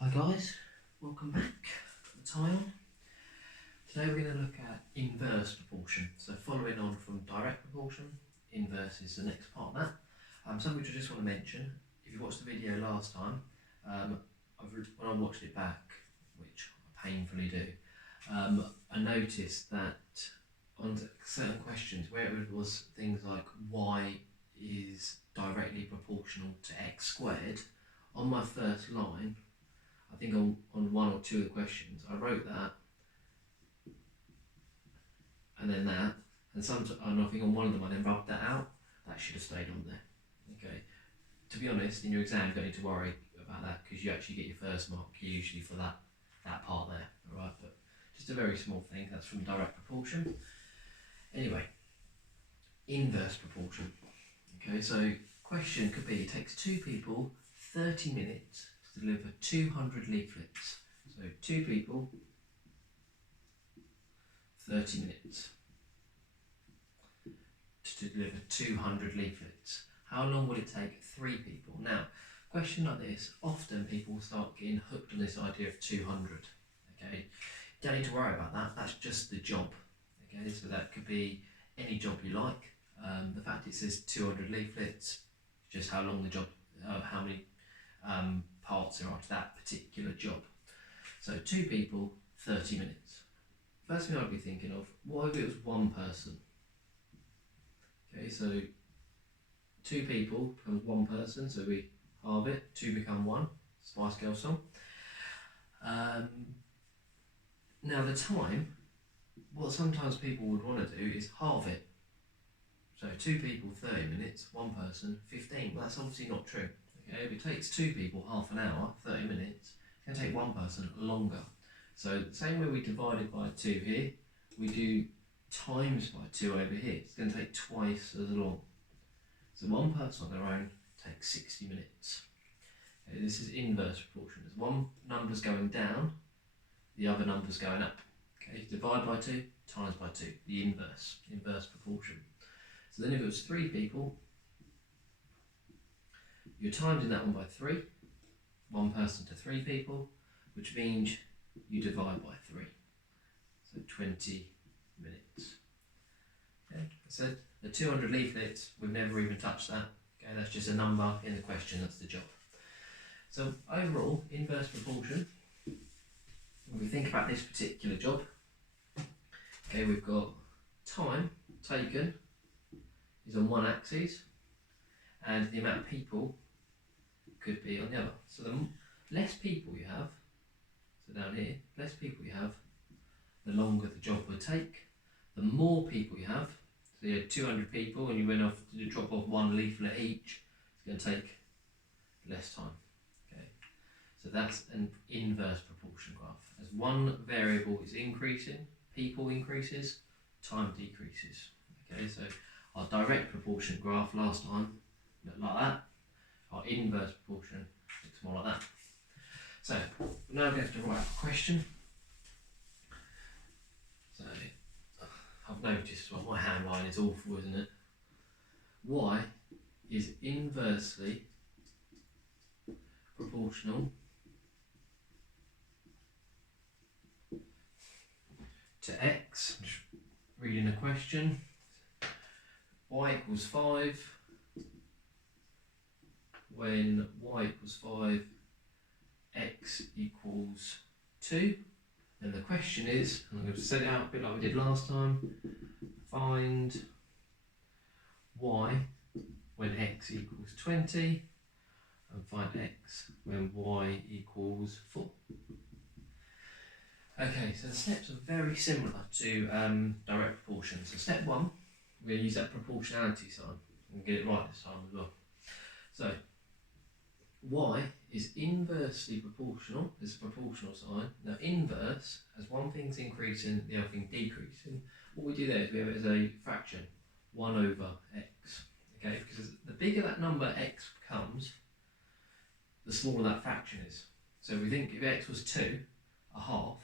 Hi guys, welcome back. Got the tie on. Today we're going to look at inverse proportion. So following on from direct proportion, inverse is the next part of that. Something which I just want to mention, if you watched the video last time, when I watched it back, which I painfully do, I noticed that on certain questions where it was things like y is directly proportional to x squared, on my first line, I think on one or two of the questions, I wrote that, and then that, and I think on one of them I then rubbed that out. That should have stayed on there. Okay. To be honest, in your exam, you don't need to worry about that because you actually get your first mark usually for that part there. All right, but just a very small thing. That's from direct proportion. Anyway, inverse proportion. Okay, so question could be: it takes two people 30 minutes to deliver 200 leaflets. So 2 people, 30 minutes to deliver 200 leaflets. How long will it take 3 people? Now, a question like this, often people start getting hooked on this idea of 200. Okay, don't need to worry about that. That's just the job. Okay, so that could be any job you like. The fact it says 200 leaflets, just how long the job, how many parts there are to that particular job. So 2 people, 30 minutes. First thing I'd be thinking of, what if it was one person? Okay, so 2 people becomes 1 person, so we halve it, 2 become 1, Spice Girls song. Now the time, what sometimes people would want to do is halve it. So 2 people, 30 minutes, 1 person, 15. Well, that's obviously not true. Okay, if it takes 2 people half an hour, 30 minutes, it's going to take 1 person longer. So the same way we divided by 2 here, we do times by 2 over here. It's going to take twice as long. So 1 person on their own takes 60 minutes. Okay, this is inverse proportion. As one number's going down, the other number's going up. Okay, divide by 2, times by 2, the inverse proportion. So then if it was 3 people, you're timesing that one by 3, 1 person to 3 people, which means you divide by 3. So 20 minutes. Okay, I said the 200 leaflets, we've never even touched that. Okay, that's just a number in the question, that's the job. So overall, inverse proportion, when we think about this particular job, okay, we've got time taken is on one axis, and the amount of people could be on the other. So the less people you have, so down here, less people you have, the longer the job would take. The more people you have, so you had 200 people and you went off to drop off 1 leaflet each, it's going to take less time. Okay, so that's an inverse proportion graph. As one variable is increasing, people increases, time decreases. Okay, so our direct proportion graph last time looked like that. Our inverse proportion looks more like that. So now we're going to have to write a question. So I've noticed, well, my handwriting is awful, isn't it? Y is inversely proportional to x. I'm just reading the question. Y equals 5 when y equals 5, x equals 2. And the question is, I'm going to set it out a bit like we did last time, find y when x equals 20 and find x when y equals 4. Okay, so the steps are very similar to direct proportion. So step 1, we're going to use that proportionality sign and get it right this time as well. So y is inversely proportional, this is a proportional sign. Now inverse, as one thing's increasing, the other thing decreasing, what we do there is we have it as a fraction, 1 over x. Okay, because the bigger that number x becomes, the smaller that fraction is. So if we think if x was 2, a half,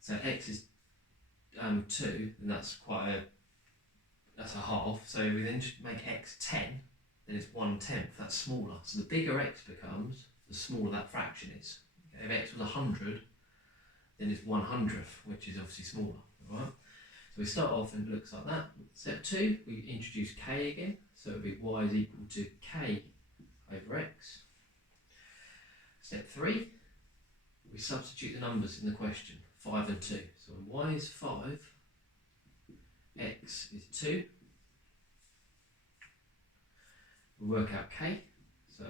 so x is 2, then that's that's a half. So we then just make x 10, then it's 1/10, that's smaller. So the bigger x becomes, the smaller that fraction is. If x was 100, then it's 100th, which is obviously smaller, right? So we start off and it looks like that. Step 2, we introduce k again, so it would be y is equal to k over x. Step 3, we substitute the numbers in the question, 5 and 2. So when y is 5, x is 2. We work out k, so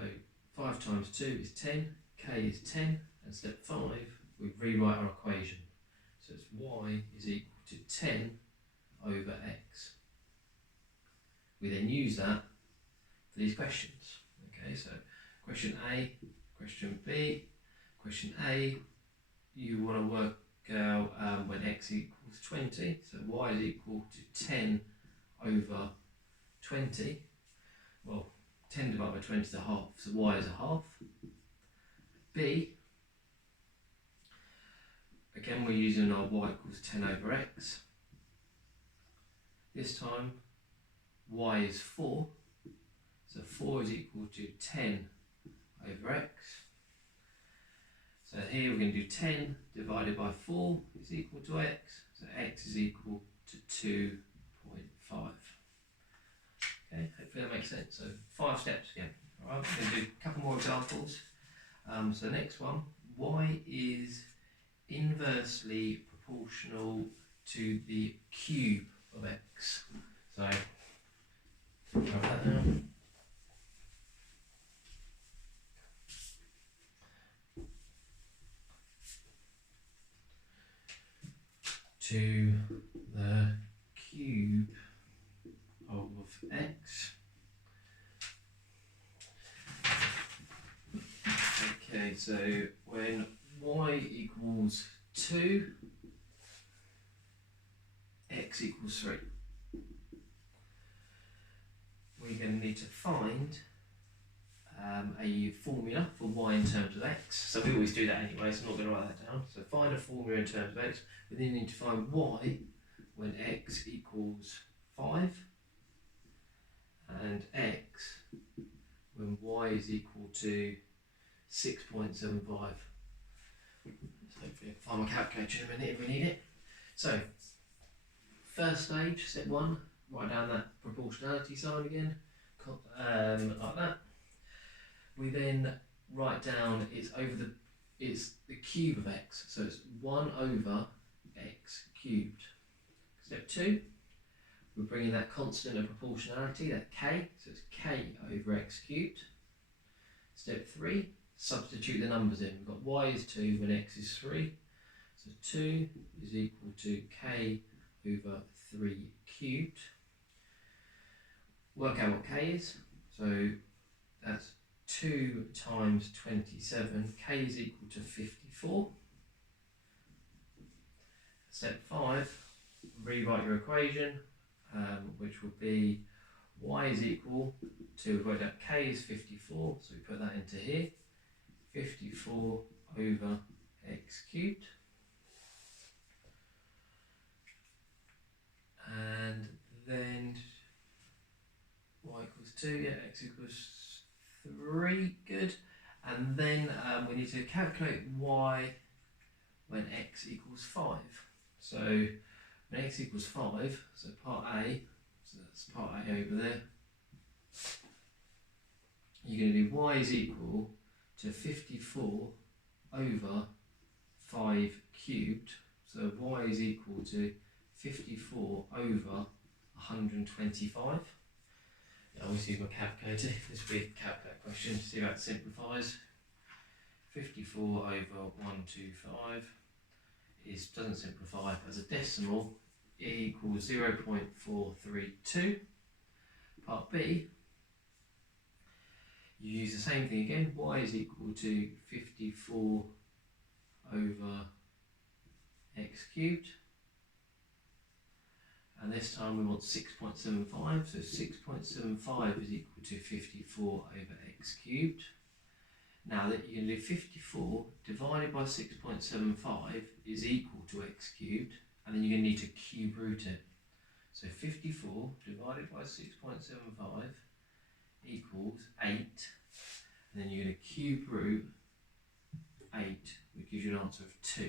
5 times 2 is 10, k is 10, and step 5, we rewrite our equation. So it's y is equal to 10 over x. We then use that for these questions. Okay, so question A, question B. Question A, you want to work out when x equals 20, so y is equal to 10 over 20. Well, 10 divided by 20 is a half, so y is a half. B, again we're using our y equals 10 over x. This time y is 4, so 4 is equal to 10 over x. So here we're going to do 10 divided by 4 is equal to x, so x is equal to 2.5. Okay, hopefully that makes sense. So 5 steps again. All right, we're going to do a couple more examples. So the next one, y is inversely proportional to the cube of x. So write that down. To the cube of x. Okay, so when y equals 2, x equals 3. We're going to need to find a formula for y in terms of x. So we always do that anyway, so I'm not going to write that down. So find a formula in terms of x. We then need to find y when x equals 5 and x when y is equal to 6.75. So hopefully I'll find my calculator in a minute if we need it. So first stage, step 1, write down that proportionality sign again, like that. We then write down it's the cube of x, so it's 1 over x cubed. Step 2, we're bringing that constant of proportionality, that k, so it's k over x cubed. Step 3, substitute the numbers in. We've got y is 2 when x is 3, so 2 is equal to k over 3 cubed. Work out what k is, so that's 2 times 27, k is equal to 54. Step 5, rewrite your equation, which will be y is equal to, we've worked out k is 54, so we put that into here, 54 over x cubed. And then y equals 2, yeah, x equals 3, good. And then we need to calculate y when x equals 5. So when x equals 5, so part A, so that's part A over there, you're going to do y is equal to 54 over 5 cubed. So y is equal to 54 over 125. I always use my calculator. This will be a calculate question to see how it simplifies. 54 over 125 doesn't simplify as a decimal. It equals 0.432. Part B, you use the same thing again. Y is equal to 54 over x cubed. And this time we want 6.75, so 6.75 is equal to 54 over x cubed. Now that you're going to do 54 divided by 6.75 is equal to x cubed, and then you're going to need to cube root it. So 54 divided by 6.75 equals 8, and then you're going to cube root 8. 8, which gives you an answer of 2.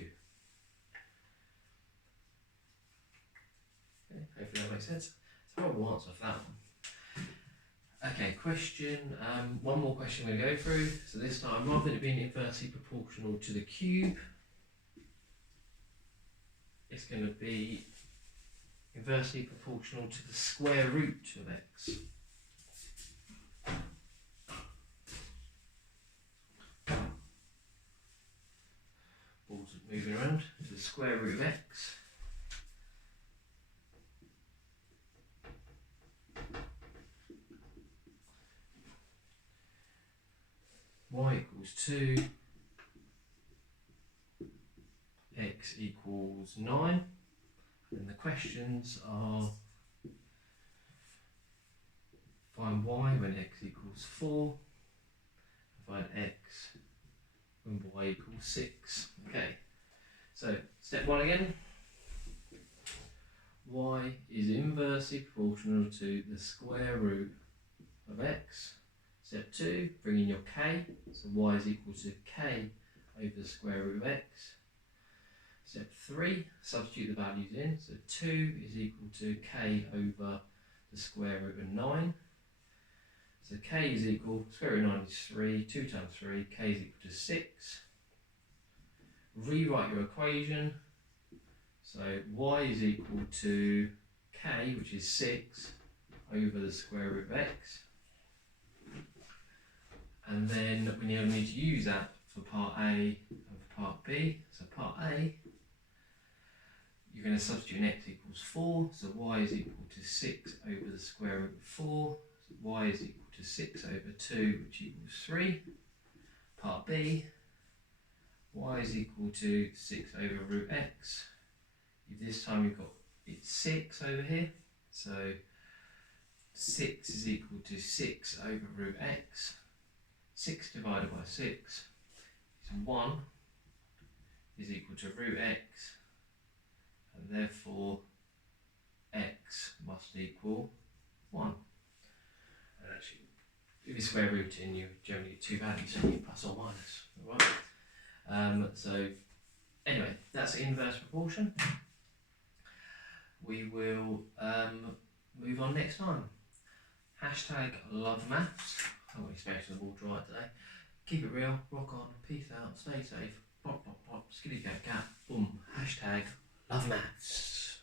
Okay, hopefully that makes sense. It's a horrible answer for that one. Okay, question, one more question we're going to go through. So this time, rather than it being inversely proportional to the cube, it's going to be inversely proportional to the square root of x. Balls moving around. To the square root of x. Y equals 2. X equals 9. And the questions are find y when x equals 4, find x when y equals 6. Okay, so step 1 again. Y is inversely proportional to the square root of x. Step 2, bring in your k, so y is equal to k over the square root of x. Step 3, substitute the values in, so 2 is equal to k over the square root of 9. So k is equal, square root of 9 is 3, 2 times 3, k is equal to 6. Rewrite your equation, so y is equal to k, which is 6, over the square root of x. And then we need to use that for part A and for part B. So part A, you're going to substitute in x equals 4, so y is equal to 6 over the square root of 4. So y is equal to 6 over 2, which equals 3. Part B, y is equal to 6 over root x. This time you've got it's 6 over here, so 6 is equal to 6 over root x. 6 divided by 6 is 1 is equal to root x, and therefore x must equal 1. And actually, if you square root in, you generally get 2 values, so you plus or minus. Alright. So anyway, that's the inverse proportion. We will move on next time. Hashtag love maths. I'm expecting them all dry today. Keep it real, rock on, peace out, stay safe, pop, pop, pop, skitty cat cat, boom, hashtag love maths.